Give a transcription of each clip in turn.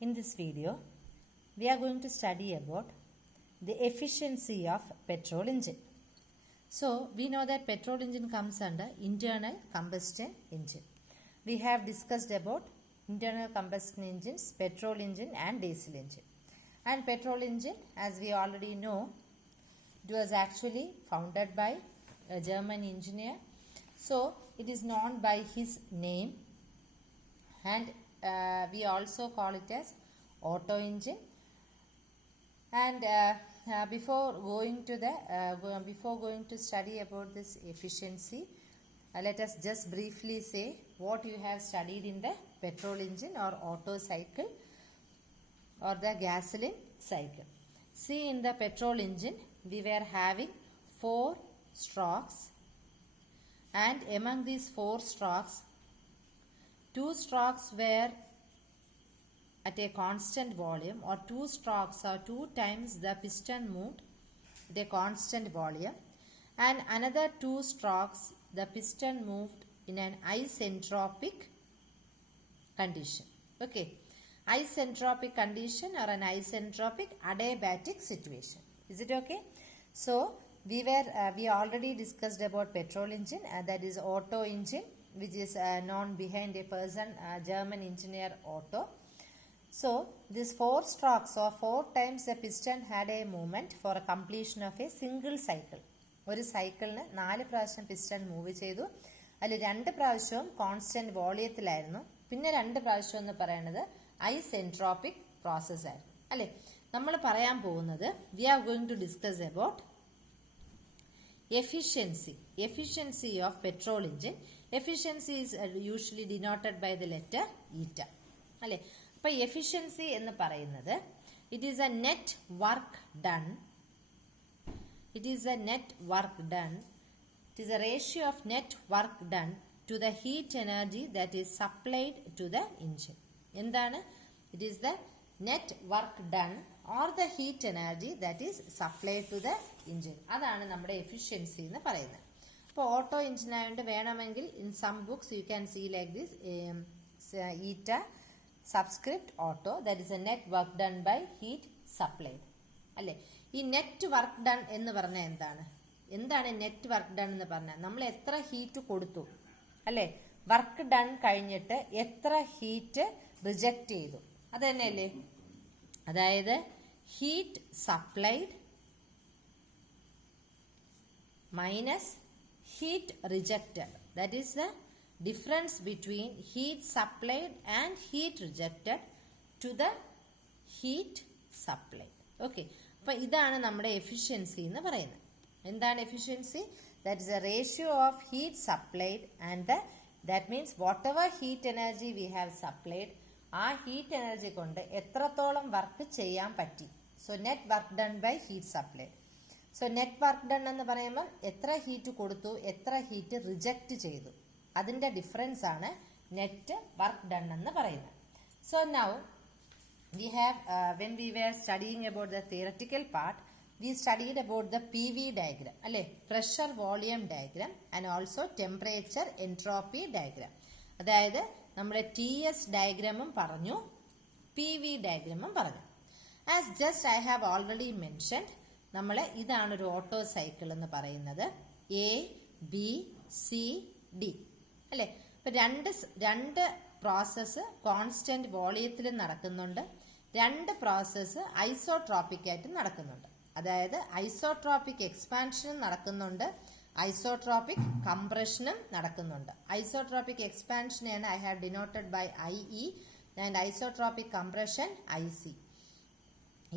In this video, we are going to study about the efficiency of petrol engine. So, we know that petrol engine comes under internal combustion engine. We have discussed about internal combustion engines, petrol engine and diesel engine. And petrol engine, as we already know, it was actually founded by a German engineer. So, it is known by his name, and we also call it as Otto engine. And before going to study about this efficiency, let us just briefly say what you have studied in the petrol engine or Otto cycle or the gasoline cycle. See, in the petrol engine we were having 4 strokes, and among these 4 strokes, 2 strokes were at a constant volume, or 2 strokes or 2 times the piston moved at a constant volume, and another 2 strokes the piston moved in an isentropic condition. Okay, isentropic condition or an isentropic adiabatic situation. Is it okay? So we already discussed about petrol engine, that is Otto engine, which is known behind a person, German engineer Otto. So these 4 strokes or 4 times the piston had a movement for a completion of a single cycle. ഒരു സൈക്കിളിന് 4 പ്രാവശ്യം piston move ചെയ്തു. അതിൽ 2 പ്രാവശ്യവും constant വോളിയത്തിലായിരുന്നു. പിന്നെ 2 പ്രാവശ്യം എന്ന് പറയുന്നത് ഐസെൻട്രോപിക് പ്രോസസ് ആയിരുന്നു. അല്ലെ, നമ്മൾ പറയാൻ പോകുന്നത് we are going to discuss about efficiency of petrol engine. Efficiency is usually denoted by the letter eta. അല്ലെ, അപ്പൊ efficiency എന്ന് പറയുന്നത് it is a net work done. It is a ratio of net work done to the heat energy that is supplied to the engine. എന്താണ്? It is the net work done or the heat energy that is supplied to the engine. അതാണ് നമ്മുടെ efficiency എന്ന് പറയുന്നത്. അപ്പോൾ auto engine ആയതുകൊണ്ട് വേണമെങ്കിൽ in some books you can see like this, eta subscript auto, that is a net work done by heat supplied. അല്ലേ, ഈ net work done എന്ന് പറഞ്ഞാൽ എന്താണ് നെറ്റ് വർക്ക് ഡൺ എന്ന് പറഞ്ഞാൽ നമ്മൾ എത്ര ഹീറ്റ് കൊടുത്തു, അല്ലേ, വർക്ക് ഡൺ കഴിഞ്ഞിട്ട് എത്ര ഹീറ്റ് റിജക്റ്റ് ചെയ്തു, അത് തന്നെയല്ലേ. അതായത് heat supplied minus heat rejected, that is the difference between heat supplied and heat rejected to the heat supplied. Okay, അപ്പൊ ഇതാണ് നമ്മുടെ എഫിഷ്യൻസി എന്ന് പറയുന്നത്. എന്താണ് efficiency? That is a ratio of heat supplied and that means whatever heat energy we have supplied, ആ heat energy കൊണ്ട് എത്രത്തോളം work ചെയ്യാൻ പറ്റി. So net work done by heat supplied. So net work done എന്ന് പറയുമ്പോൾ എത്ര heat കൊടുത്തു, എത്ര ഹീറ്റ് റിജക്റ്റ് ചെയ്തു, അതിന്റെ ഡിഫറൻസ് ആണ് നെറ്റ് വർക്ക് ഡൺ എന്ന് പറയുന്നത്. So now we have when we were studying about the theoretical part, we studied about the PV diagram, alle, pressure volume diagram, and also temperature entropy diagram. അതായത് നമ്മുടെ TS ഡയഗ്രാമും പറഞ്ഞു, PV ഡയഗ്രാമും പറഞ്ഞു. As just I have already mentioned, നമ്മൾ ഇതാണ് ഒരു auto cycle എന്ന് പറയുന്നത്. ABCD, അല്ലെ. ഇപ്പൊ രണ്ട് പ്രോസസ്സ് കോൺസ്റ്റന്റ് വോളിയത്തിലും നടക്കുന്നുണ്ട്, 2 പ്രോസസ്സ് ഐസോട്രോപിക് ആയിട്ട് നടക്കുന്നുണ്ട്. അതായത് ഐസോട്രോപിക് എക്സ്പാൻഷനും നടക്കുന്നുണ്ട്, ഐസോട്രോപിക് കംപ്രഷനും നടക്കുന്നുണ്ട്. ഐസോട്രോപിക് എക്സ്പാൻഷനെയാണ് I have denoted by IE, and isotropic compression IC.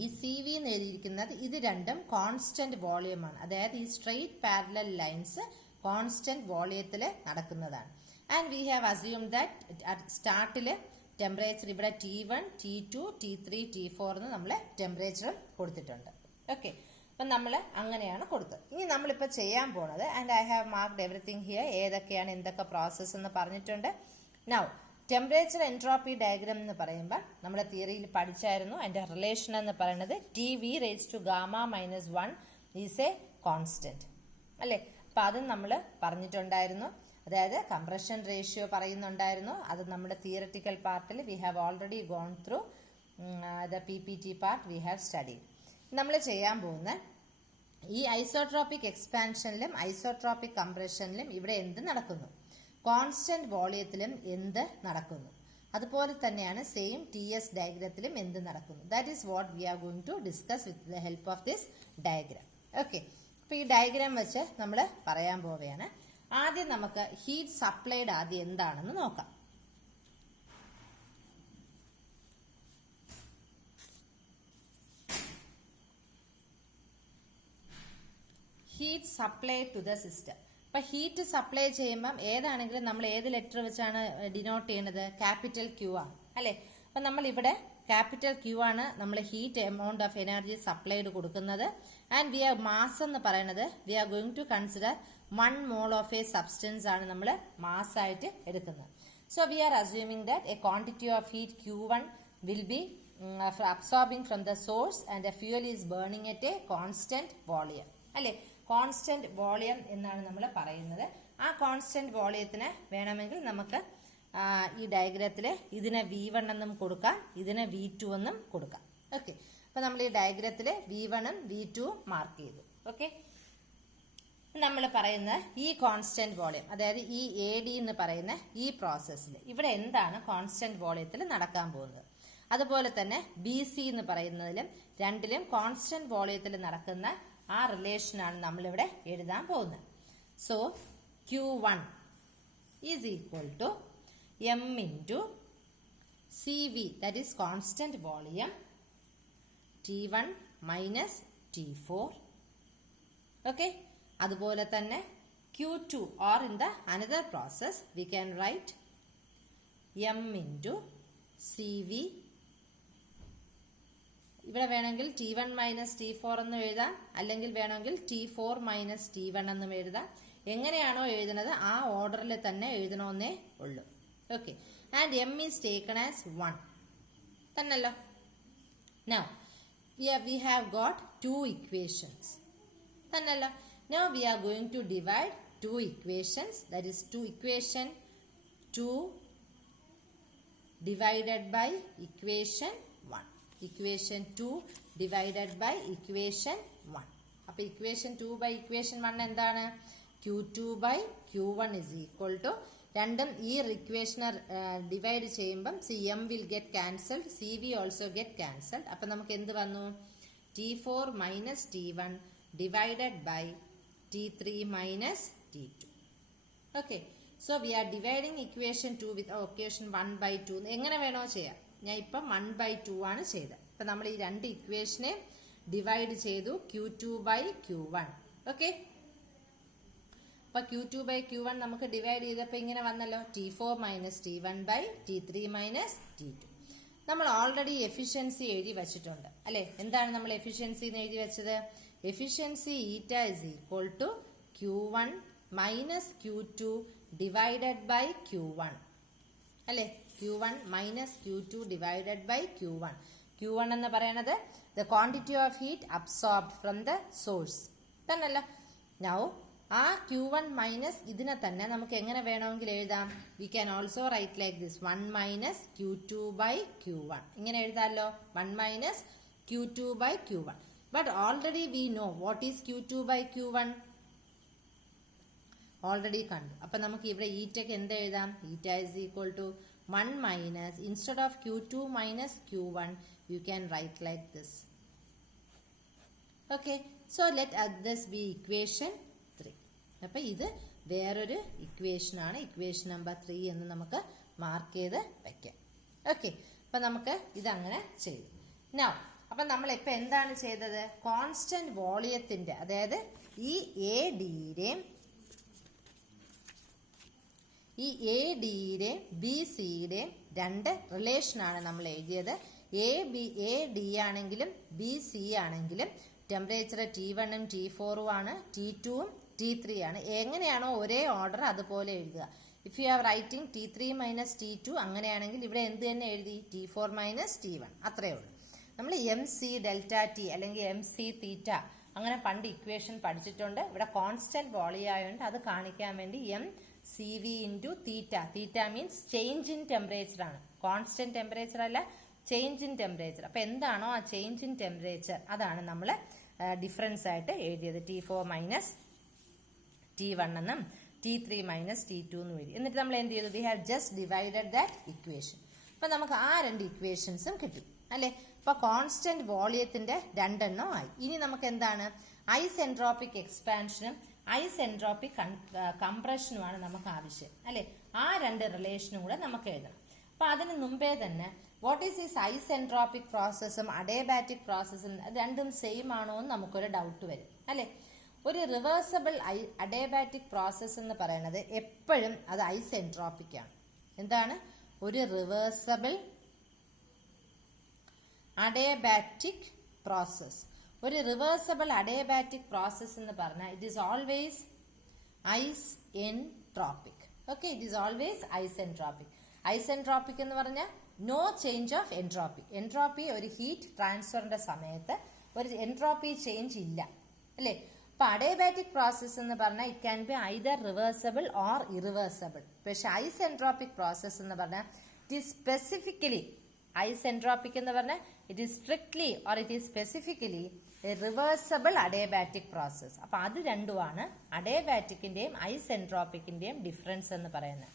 ഈ CV എന്ന് എഴുതിയിരിക്കുന്നത് ഇത് രണ്ടും കോൺസ്റ്റന്റ് വോളിയമാണ്. അതായത് ഈ സ്ട്രെയിറ്റ് പാരലൽ ലൈൻസ് കോൺസ്റ്റന്റ് വോളിയത്തിൽ നടക്കുന്നതാണ്. And we have assume that സ്റ്റാർട്ടില് ടെമ്പറേച്ചർ ഇവിടെ T1, T2, T3, T4 എന്ന് നമ്മൾ ടെമ്പറേച്ചർ കൊടുത്തിട്ടുണ്ട്. ഓക്കെ, അപ്പൊ നമ്മൾ അങ്ങനെയാണ് കൊടുത്തത്. ഇനി നമ്മളിപ്പോൾ ചെയ്യാൻ പോണത്, and I have marked everything here, ഏതൊക്കെയാണ് എന്തൊക്കെ പ്രോസസ്സ് എന്ന് പറഞ്ഞിട്ടുണ്ട്. നൗ ടെമ്പറേച്ചർ എൻട്രോപ്പി ഡയഗ്രാം എന്ന് പറയുമ്പോൾ നമ്മുടെ തിയറിയിൽ പഠിച്ചായിരുന്നു. അതിന്റെ റിലേഷൻ എന്ന് പറയുന്നത് TV raised to gamma minus 1 is A constant, അല്ലേ. അപ്പൊ അതും നമ്മൾ പറഞ്ഞിട്ടുണ്ടായിരുന്നു. അതായത് കംപ്രഷൻ റേഷ്യോ പറയുന്നുണ്ടായിരുന്നു. അത് നമ്മുടെ തിയററ്റിക്കൽ പാർട്ടിൽ we have already gone through. the PPT part we have studied. നമ്മൾ ചെയ്യാൻ പോകുന്ന ഈ ഐസോട്രോപിക് എക്സ്പാൻഷനിലും ഐസോട്രോപിക് കംപ്രഷനിലും ഇവിടെ എന്ത് നടക്കുന്നു, കോൺസ്റ്റന്റ് വോളിയത്തിലും എന്ത് നടക്കുന്നു, അതുപോലെ തന്നെയാണ് സെയിം TS ഡയഗ്രത്തിലും എന്ത് നടക്കുന്നു. That is what we are going to discuss with the help of this diagram. Okay, അപ്പൊ ഈ ഡയഗ്രാം വെച്ച് നമ്മൾ പറയാൻ പോവുകയാണ്. ആദ്യം നമുക്ക് ഹീറ്റ് സപ്ലൈഡ് ആദ്യം എന്താണെന്ന് നോക്കാം. Heat supply to the system. അപ്പൊ ഹീറ്റ് സപ്ലൈ ചെയ്യുമ്പം ഏതാണെങ്കിലും നമ്മൾ ഏത് ലെറ്റർ വെച്ചാണ് ഡിനോട്ട് ചെയ്യുന്നത്? ക്യാപിറ്റൽ Q ആണ് അല്ലെ. അപ്പൊ നമ്മൾ ഇവിടെ ക്യാപിറ്റൽ Q ആണ് നമ്മൾ heat amount of energy supplied കൊടുക്കുന്നത്. ആൻഡ് വി ആർ മാസ് എന്ന് പറയുന്നത് we are going to consider 1 mole of a substance ആണ് നമ്മൾ മാസ് ആയിട്ട് എടുക്കുന്നത്. So we are assuming that a quantity of heat Q1 will be absorbing from the source and a fuel is burning at a constant volume അല്ലെ. Constant volume എന്നാണ് നമ്മൾ പറയുന്നത്. ആ constant വോളിയത്തിന് വേണമെങ്കിൽ നമുക്ക് ഈ ഡയഗ്രത്തിൽ ഇതിനെ V1 എന്നും കൊടുക്കാം, ഇതിനെ V2 എന്നും കൊടുക്കാം. ഓക്കെ, അപ്പൊ നമ്മൾ ഈ ഡയഗ്രത്തിൽ V1ഉം V2ഉം മാർക്ക് ചെയ്തു. ഓക്കെ, നമ്മൾ പറയുന്ന ഈ കോൺസ്റ്റന്റ് വോളിയം, അതായത് ഈ AD എന്ന് പറയുന്ന ഈ പ്രോസസ്സിൽ ഇവിടെ എന്താണ് കോൺസ്റ്റന്റ് വോളിയത്തിൽ നടക്കാൻ പോകുന്നത്, അതുപോലെ തന്നെ BC എന്ന് പറയുന്നതിലും രണ്ടിലും കോൺസ്റ്റന്റ് വോളിയത്തിൽ നടക്കുന്ന ആ റിലേഷനാണ് നമ്മളിവിടെ എഴുതാൻ പോകുന്നത്. So Q1 is equal to M into CV, that is constant volume, T1 minus T4. Okay, അതുപോലെ തന്നെ Q2 or in the another process we can write M into CV. ഇവിടെ വേണമെങ്കിൽ T1 മൈനസ് T4 എന്നും എഴുതാം, അല്ലെങ്കിൽ വേണമെങ്കിൽ T4 minus T1 എന്നും എഴുതാം. എങ്ങനെയാണോ എഴുതുന്നത് ആ ഓർഡറിൽ തന്നെ എഴുതണമെന്നേ ഉള്ളൂ. Okay, and M is taken as 1 തന്നല്ലോ. Now we have got 2 equations തന്നല്ലോ. Now we are going to divide 2 equations, that is 2 equation 2 divided by equation 1. Equation 2 divided by equation 1. അപ്പോൾ equation 2 by equation 1 എന്താണ്? Q2 by Q1 is equal to, രണ്ടും ഈ ഇക്വേഷനെ divide ചെയ്യുമ്പം M will get cancelled, CV also get cancelled. അപ്പം നമുക്ക് എന്ത് വന്നു? T4 minus T1 divided by T3 minus T2. Okay, so we are dividing equation 2 with equation 1 by 2. എങ്ങനെ വേണോ ചെയ്യാം. ഞാൻ ഇപ്പം 1 by 2 ആണ് ചെയ്തത്. അപ്പം നമ്മൾ ഈ രണ്ട് ഇക്വേഷനെ ഡിവൈഡ് ചെയ്തു Q2 by Q1. ഓക്കെ, അപ്പൊ Q2 by Q1 നമുക്ക് ഡിവൈഡ് ചെയ്തപ്പോൾ ഇങ്ങനെ വന്നല്ലോ, T4 minus T1 by T3 minus T2. നമ്മൾ ഓൾറെഡി എഫിഷ്യൻസി എഴുതി വെച്ചിട്ടുണ്ട് അല്ലെ. എന്താണ് നമ്മൾ എഫിഷ്യൻസി എന്ന് എഴുതി വെച്ചത്? Efficiency eta is equal to Q1 minus Q2 divided by Q1 അല്ലെ. Q1 minus Q2 divided by Q1. Q1 എന്ന് പറയുന്നത് the quantity of heat absorbed from the source തന്നല്ലോ. നൗ ആ Q1 മൈനസ് ഇതിനെ തന്നെ നമുക്ക് എങ്ങനെ വേണമെങ്കിൽ എഴുതാം? We can also write like this 1 minus Q2 by Q1. ഇങ്ങനെ എഴുതാമല്ലോ, 1 minus Q2 by Q1. But already we know what is Q2 by Q1 already കണ്ടു. അപ്പൊ നമുക്ക് ഇവിടെ ഈറ്റയ്ക്ക് എന്ത് എഴുതാം? Eta is equal to 1 minus, instead of Q2 minus Q1 you can write like this. Okay, so let this be equation 3. അപ്പോൾ ഇത് വേറൊരു ഇക്വേഷൻ ആണ്, ഇക്വേഷൻ നമ്പർ 3 എന്ന് നമുക്ക് മാർക്ക് ചെയ്ത് വെക്കാം. ഓക്കെ, അപ്പം നമുക്ക് ഇതങ്ങനെ ചെയ്യും. നൗ അപ്പം നമ്മൾ ഇപ്പം എന്താണ് ചെയ്തത്? കോൺസ്റ്റന്റ് വോളിയത്തിൻ്റെ, അതായത് ഈ ADയുടെയും ഈ ADയുടെയും BCയുടെയും രണ്ട് റിലേഷനാണ് നമ്മൾ എഴുതിയത്. AD ആണെങ്കിലും BC ആണെങ്കിലും ടെമ്പറേച്ചർ T1ഉം T4ഉം ആണ്, T2ഉം T3 ആണ്. എങ്ങനെയാണോ ഒരേ ഓർഡർ അതുപോലെ എഴുതുക. If you are writing T3 minus T2 അങ്ങനെയാണെങ്കിൽ ഇവിടെ എന്ത് തന്നെ എഴുതി? T4 മൈനസ് T1 അത്രയേ ഉള്ളൂ. നമ്മൾ MC ഡെൽറ്റ T അല്ലെങ്കിൽ MC തീറ്റ അങ്ങനെ പണ്ട് ഇക്വേഷൻ പഠിച്ചിട്ടുണ്ട്. ഇവിടെ കോൺസ്റ്റന്റ് വോളിയം ആയതുകൊണ്ട് അത് കാണിക്കാൻ വേണ്ടി MCV into theta. Theta means change in temperature ആണ്, കോൺസ്റ്റന്റ് ടെമ്പറേച്ചർ അല്ല, ചേഞ്ച് ഇൻ ടെമ്പറേച്ചർ. അപ്പൊ എന്താണോ ആ ചേഞ്ച് ഇൻ ടെമ്പറേച്ചർ അതാണ് നമ്മൾ ഡിഫറൻസ് ആയിട്ട് എഴുതിയത്. T4 മൈനസ് T1 എന്നും T3 മൈനസ് T2 എന്ന് വരും. എന്നിട്ട് നമ്മൾ എന്ത് ചെയ്തു? We have just divided that equation. അപ്പൊ നമുക്ക് ആ രണ്ട് ഇക്വേഷൻസും കിട്ടി അല്ലെ. അപ്പൊ കോൺസ്റ്റന്റ് വോളിയത്തിന്റെ രണ്ടെണ്ണം ആയി. ഇനി നമുക്ക് എന്താണ്? ഐസെൻട്രോപിക് എക്സ്പാൻഷനും ഐസെൻട്രോപിക് കംപ്രഷനുമാണ് നമുക്ക് ആവശ്യം അല്ലെ. ആ രണ്ട് റിലേഷനും കൂടെ നമുക്ക് എഴുതണം. അപ്പൊ അതിന് മുമ്പേ തന്നെ വാട്ട് ഈസ് ദിസ് ഐസെൻട്രോപിക് പ്രോസസ്സും അഡേബാറ്റിക് പ്രോസസ്സും രണ്ടും സെയിം ആണോ എന്ന് നമുക്കൊരു ഡൗട്ട് വരും അല്ലെ. ഒരു റിവേഴ്സബിൾ അഡേബാറ്റിക് പ്രോസസ്സ് എന്ന് പറയുന്നത് എപ്പോഴും അത് ഐസെൻട്രോപിക് ആണ്. എന്താണ്? ഒരു റിവേഴ്സബിൾ അഡേബാറ്റിക് പ്രോസസ്. ഒരു റിവേഴ്സബിൾ അഡേബാറ്റിക് പ്രോസസ് എന്ന് പറഞ്ഞാൽ it is always isentropic. Okay, it is always isentropic. Isentropic എന്ന് പറഞ്ഞാൽ no change of entropy. Entropy ഒരു ഹീറ്റ് ട്രാൻസ്ഫറിന്റെ സമയത്ത് ഒരു എൻട്രോപ്പി ചേഞ്ച് ഇല്ല അല്ലെ. അപ്പൊ അഡേബാറ്റിക് പ്രോസസ് എന്ന് പറഞ്ഞാൽ it can be either reversible or irreversible. പക്ഷെ ഐസെൻട്രോപിക് പ്രോസസ് എന്ന് പറഞ്ഞാൽ ഇറ്റ് ഈസ് സ്പെസിഫിക്കലി ഐസെൻട്രോപിക് എന്ന് പറഞ്ഞാൽ it is strictly or it is specifically A reversible adiabatic process. അപ്പൊ അത് രണ്ടുമാണ് അഡേബാറ്റിക്കിന്റെയും ഐസെൻട്രോപിക്കിന്റെയും ഡിഫറൻസ് എന്ന് പറയുന്നത്.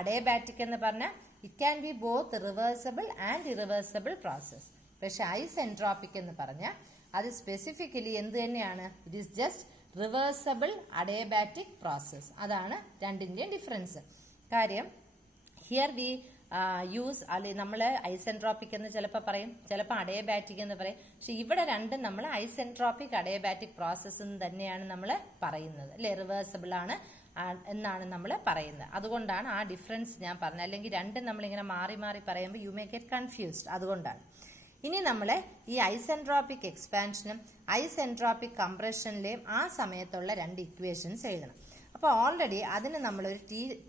അഡേബാറ്റിക് എന്ന് പറഞ്ഞാൽ it can be both reversible and irreversible process. പക്ഷെ ഐസെൻട്രോപിക് എന്ന് പറഞ്ഞാൽ അത് സ്പെസിഫിക്കലി എന്ത് തന്നെയാണ്? It is just reversible adiabatic process. അതാണ് രണ്ടിന്റെയും ഡിഫറൻസ്. കാര്യം ഹിയർ വി യൂസ് അല്ലെ, നമ്മൾ ഐസെൻട്രോപിക് എന്ന് ചിലപ്പോൾ പറയും, ചിലപ്പോൾ അഡേബാറ്റിക് എന്ന് പറയും. പക്ഷെ ഇവിടെ രണ്ടും നമ്മൾ ഐസെൻട്രോപിക് അഡേബാറ്റിക് പ്രോസസ് എന്ന് തന്നെയാണ് നമ്മൾ പറയുന്നത് അല്ലെ. റിവേഴ്സബിൾ ആണ് എന്നാണ് നമ്മൾ പറയുന്നത്. അതുകൊണ്ടാണ് ആ ഡിഫറൻസ് ഞാൻ പറഞ്ഞത്. അല്ലെങ്കിൽ രണ്ടും നമ്മളിങ്ങനെ മാറി മാറി പറയുമ്പോൾ യു മേ ഗെറ്റ് കൺഫ്യൂസ്ഡ്. അതുകൊണ്ടാണ്. ഇനി നമ്മൾ ഈ ഐസെൻട്രോപിക് എക്സ്പാൻഷനും ഐസെൻട്രോപിക് കംപ്രഷനിലെയും ആ സമയത്തുള്ള രണ്ട് ഇക്വേഷൻസ് എഴുതണം. അപ്പോൾ ഓൾറെഡി അതിന് നമ്മളൊരു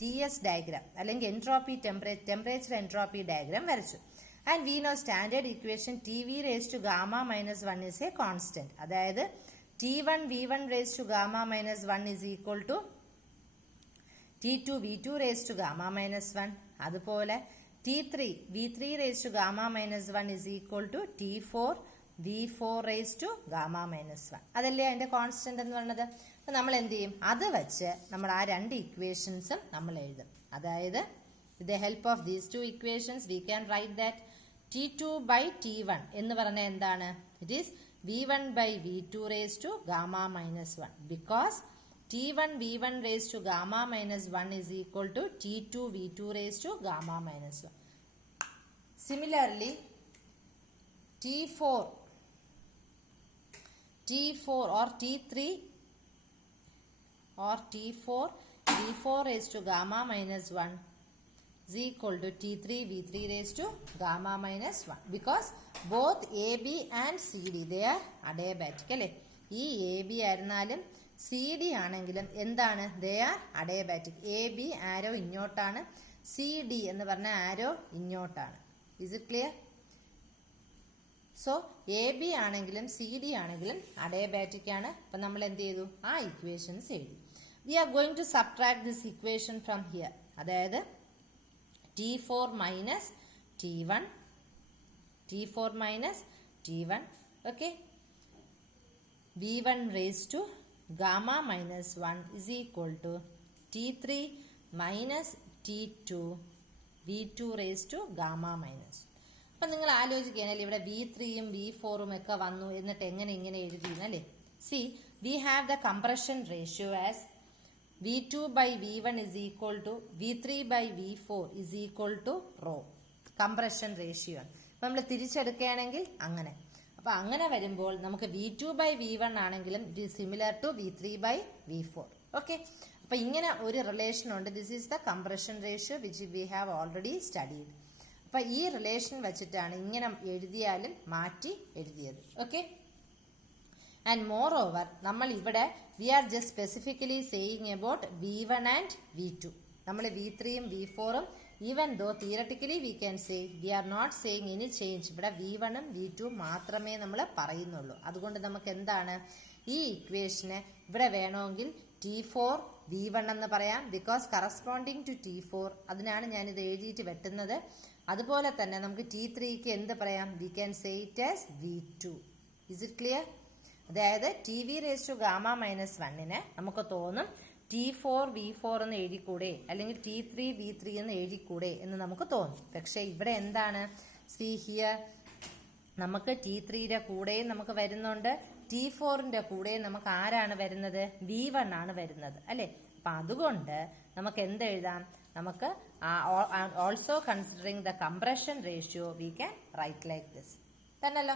TS ഡയഗ്രാം അല്ലെങ്കിൽ എൻട്രോപ്പി ടെമ്പറേച്ചർ എൻട്രോപ്പി ഡയഗ്രാം വരച്ചു. And we know standard equation TV raised to gamma minus 1 is a constant. അതായത് T1 V1 raised to gamma minus 1 is equal to T2 V2 raised to gamma minus 1. അതുപോലെ T3 V3 raised to gamma minus 1 is equal to T4 V4 raised to gamma minus 1. അതല്ലേ അതിന്റെ constant എന്ന് പറയുന്നത്. അപ്പൊ നമ്മൾ എന്ത് ചെയ്യും? അത് വെച്ച് നമ്മൾ ആ രണ്ട് ഇക്വേഷൻസും നമ്മൾ എഴുതും. അതായത് വിത്ത് the help of these two equations V can right that T2 by T1 എന്ന് പറഞ്ഞാൽ എന്താണ്? It is V1 by V2 raised to gamma minus 1 because T1 V1 raised to gamma minus 1 is equal to T2 V2 raised to gamma minus 1. Similarly, T4 or T3 or T4 V4 raised to gamma minus 1 is equal to T3 V3 raised to gamma minus 1 because both AB and CD they are adiabatic അല്ലേ. ഈ AB ആയിരുന്നാലും CD ആണെങ്കിലും എന്താണ്? they are adiabatic. AB ആരോ ഇങ്ങോട്ടാണ്, CD എന്ന് പറഞ്ഞ ആരോ ഇങ്ങോട്ടാണ്. is it clear? So AB ആണെങ്കിലും CD ആണെങ്കിലും അഡേബാറ്റിക് ആണ്. അപ്പൊ നമ്മൾ എന്ത് ചെയ്തു? ആ ഇക്വേഷൻസ് എഴുതി. We are going to subtract this equation from here. അതായത് T4 minus T1 okay. V1 raised to gamma minus 1 is equal to T3 minus T2 V2 raised to gamma minus. അപ്പൊ നിങ്ങൾ ആലോചിക്കുകയാണെങ്കിൽ ഇവിടെ V3യും V4ഉം ഒക്കെ വന്നു എന്നിട്ട് എങ്ങനെ ഇങ്ങനെ എഴുതിയെന്നല്ലേ. See we have the compression ratio as V2 by V1 is equal to V3 by V4 is equal to rho. Compression ratio ആണ്. അപ്പൊ നമ്മൾ തിരിച്ചെടുക്കുകയാണെങ്കിൽ അങ്ങനെ. അപ്പൊ അങ്ങനെ വരുമ്പോൾ നമുക്ക് V2 by V1 ആണെങ്കിലും it is similar to V3 by V4. Okay, അപ്പൊ ഇങ്ങനെ ഒരു റിലേഷൻ ഉണ്ട്. This is the compression ratio which we have already studied. അപ്പൊ ഈ റിലേഷൻ വെച്ചിട്ടാണ് ഇങ്ങനെ എഴുതിയാലും മാറ്റി എഴുതിയത്. ഓക്കെ, ആൻഡ് മോർ ഓവർ നമ്മൾ ഇവിടെ we are just specifically saying about V1 and V2. നമ്മൾ V3യും V4ഉം even though theoretically we can say we are not saying any change. ഇവിടെ V1ഉം V2ഉം മാത്രമേ നമ്മൾ പറയുന്നുള്ളൂ. അതുകൊണ്ട് നമുക്ക് എന്താണ് ഈ ഇക്വേഷന് ഇവിടെ വേണമെങ്കിൽ T4 V1 എന്ന് പറയാം ബിക്കോസ് കറസ്പോണ്ടിങ് ടു T4. അതിനാണ് ഞാനിത് എഴുതിയിട്ട് വെട്ടുന്നത്. അതുപോലെ തന്നെ നമുക്ക് T3ക്ക് എന്ത് പറയാം? V can say it as V2. Is it clear? അതായത് Tv⁻⁻1നെ നമുക്ക് തോന്നും T4 V4 എന്ന് എഴുതിക്കൂടെ, അല്ലെങ്കിൽ T3 V3 എന്ന് എഴുതിക്കൂടെ എന്ന് നമുക്ക് തോന്നും. പക്ഷെ ഇവിടെ എന്താണ്? സി ഹിയർ, നമുക്ക് T3യുടെ കൂടെയും നമുക്ക് വരുന്നുണ്ട്, T4ന്റെ കൂടെയും നമുക്ക് ആരാണ് വരുന്നത്? V1 ആണ് വരുന്നത് അല്ലെ? അപ്പൊ അതുകൊണ്ട് നമുക്ക് എന്ത് എഴുതാം? നമുക്ക് also considering the compression ratio we can write like this തന്നല്ലോ.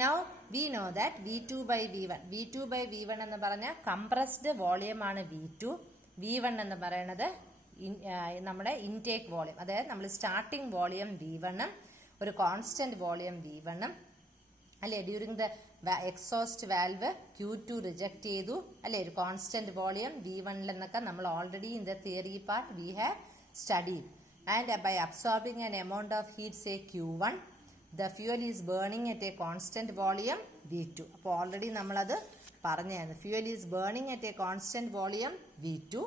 Now we know that V2/V1 എന്ന് പറഞ്ഞാൽ കംപ്രസ്ഡ് വോളിയം ആണ് V2. V1 എന്ന് പറയുന്നത് നമ്മുടെ ഇൻടേക്ക് വോളിയം, അതായത് നമ്മൾ സ്റ്റാർട്ടിംഗ് വോളിയം V1, ഒരു കോൺസ്റ്റന്റ് വോളിയം V1 അല്ലെ. During the exhaust valve Q2 reject ചെയ്തു അല്ലെ, ഒരു കോൺസ്റ്റന്റ് വോളിയം V1 എന്നൊക്കെ നമ്മൾ already in the theory part we have studied. And by absorbing an amount of heat say Q1, the fuel is burning at a constant volume V2. അപ്പോൾ already നമ്മളത് പറഞ്ഞായിരുന്നു. Fuel is burning at A constant volume V2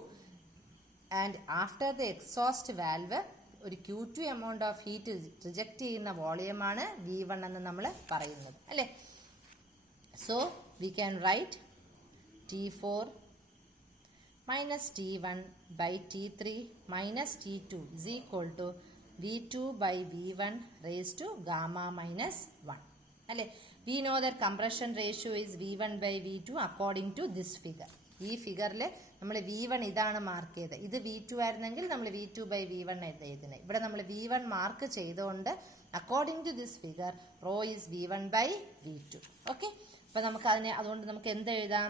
and after the exhaust valve ഒരു Q2 amount of heat reject ചെയ്യുന്ന വോളിയമാണ് V1 എന്ന് നമ്മൾ പറയുന്നത് അല്ലേ. So we can right T4 minus T1 by T3 minus T2 is equal to V2/V1 raised to gamma minus 1 അല്ലെ. We know that compression ratio is V1/V2 according to this figure. ഈ ഫിഗറിൽ നമ്മൾ V1 ഇതാണ് mark ചെയ്തത്. ഇത് V2 ആയിരുന്നെങ്കിൽ നമ്മൾ V2/V1 എഴുതുന്നത്. ഇവിടെ നമ്മൾ V1 മാർക്ക് ചെയ്തുകൊണ്ട് according to this figure rho is V1/V2. Okay. അപ്പൊ നമുക്ക് അതുകൊണ്ട് നമുക്ക് എന്ത് എഴുതാം?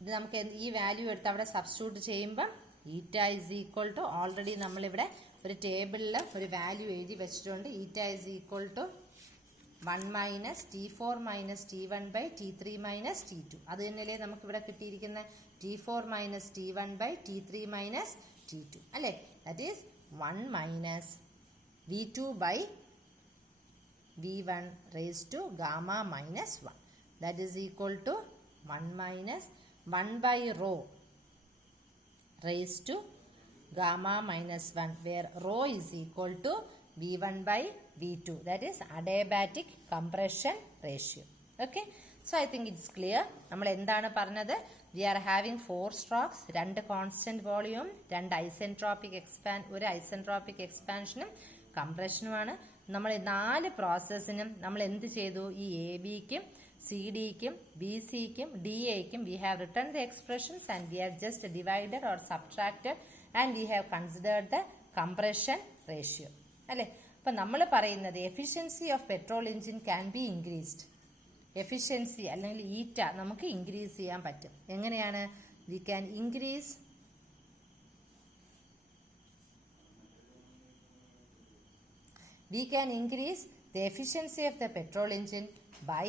ഇത് നമുക്ക് ഈ വാല്യൂ എടുത്ത് അവിടെ സബ്സ്റ്റിറ്റ്യൂട്ട് ചെയ്യുമ്പോൾ ഈറ്റ ഇസ് ഈക്വൽ ടു, ഓൾറെഡി നമ്മളിവിടെ ഒരു ടേബിളിൽ ഒരു വാല്യൂ എഴുതി വെച്ചിട്ടുണ്ട്. Eta is equal to 1 minus T4 minus T1/T3 minus T2. അത് തന്നെയല്ലേ നമുക്ക് ഇവിടെ കിട്ടിയിരിക്കുന്ന T4 minus T1/T3 minus T2 അല്ലേ. That is 1 minus V2/V1 raise to gamma minus 1. That is equal to 1 minus 1/ρ raised to gamma minus 1, where rho is equal to V1/V2, that is adiabatic compression ratio. Okay, so I think it's clear. നമ്മൾ എന്താണ് പറഞ്ഞത്? We are having 4 strokes, 2 constant volume, 2 isentropic ഒരു isentropic expansionും കംപ്രഷനുമാണ്. നമ്മൾ 4 പ്രോസസ്സിനും നമ്മൾ എന്ത് ചെയ്തു? ഈ AB-ക്കും CD-ക്കും BC-ക്കും DA-ക്കും we have written the expressions and we have just divided or subtracted and we have considered the compression ratio അല്ലെ. അപ്പൊ നമ്മൾ പറയുന്നത് efficiency of petrol engine can be increased. Efficiency അല്ലെങ്കിൽ ഈറ്റ നമുക്ക് ഇൻക്രീസ് ചെയ്യാൻ പറ്റും. എങ്ങനെയാണ്? We can increase the efficiency of the petrol engine by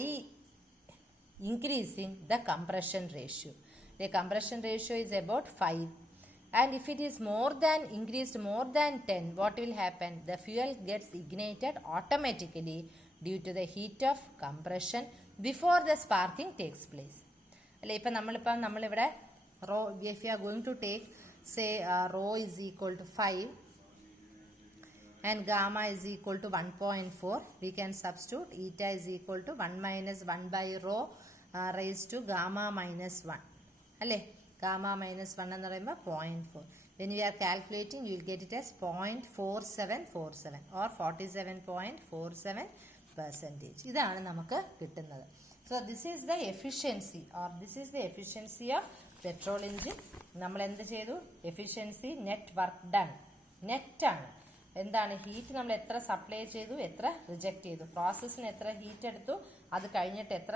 increasing the compression ratio. The compression ratio is about 5, and if it is increased more than 10, what will happen? The fuel gets ignited automatically due to the heat of compression before the sparking takes place. അല്ലെ. ഇപ്പം നമ്മളിവിടെ raw, if you are going to take say rho is equal to 5 and gamma is equal to 1.4, we can substitute eta is equal to 1 minus 1/ρ raised to gamma minus 1 അല്ലേ. gamma minus 1 എന്ന് പറയുമ്പോൾ 0.4. when we are calculating you will get it as 0.4747 or 47.47%. ഇതാണ് നമുക്ക് കിട്ടുന്നത്. so this is the efficiency of petrol engine. നമ്മൾ എന്ത് ചെയ്തു? Efficiency net work done, net ആണ്. എന്താണ്? ഹീറ്റ് നമ്മൾ എത്ര സപ്ലൈ ചെയ്തു, എത്ര റിജക്ട് ചെയ്തു, പ്രോസസ്സിന് എത്ര ഹീറ്റ് എടുത്തു, അത് കഴിഞ്ഞിട്ട് എത്ര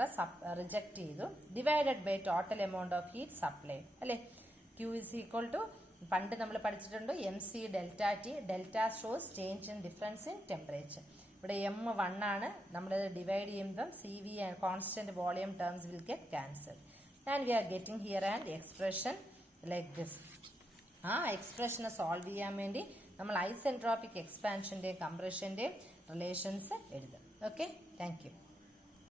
റിജക്ട് ചെയ്തു, divided by total amount of heat supply അല്ലെ. Q is equal to, പണ്ട് നമ്മൾ പഠിച്ചിട്ടുണ്ട് MC ΔT. Delta shows change in difference in temperature. ഇവിടെ M1 ആണ്. നമ്മൾ ഡിവൈഡ് ചെയ്യുമ്പോൾ CV and constant volume terms will get cancel and we are getting here and expression like this. ആ എക്സ്പ്രഷനെ solve ചെയ്യാൻ വേണ്ടി നമ്മൾ ഐസെൻട്രോപിക് എക്സ്പാൻഷന്റെയും കംപ്രഷന്റെയും റിലേഷൻസ് എഴുതും. Okay, thank you.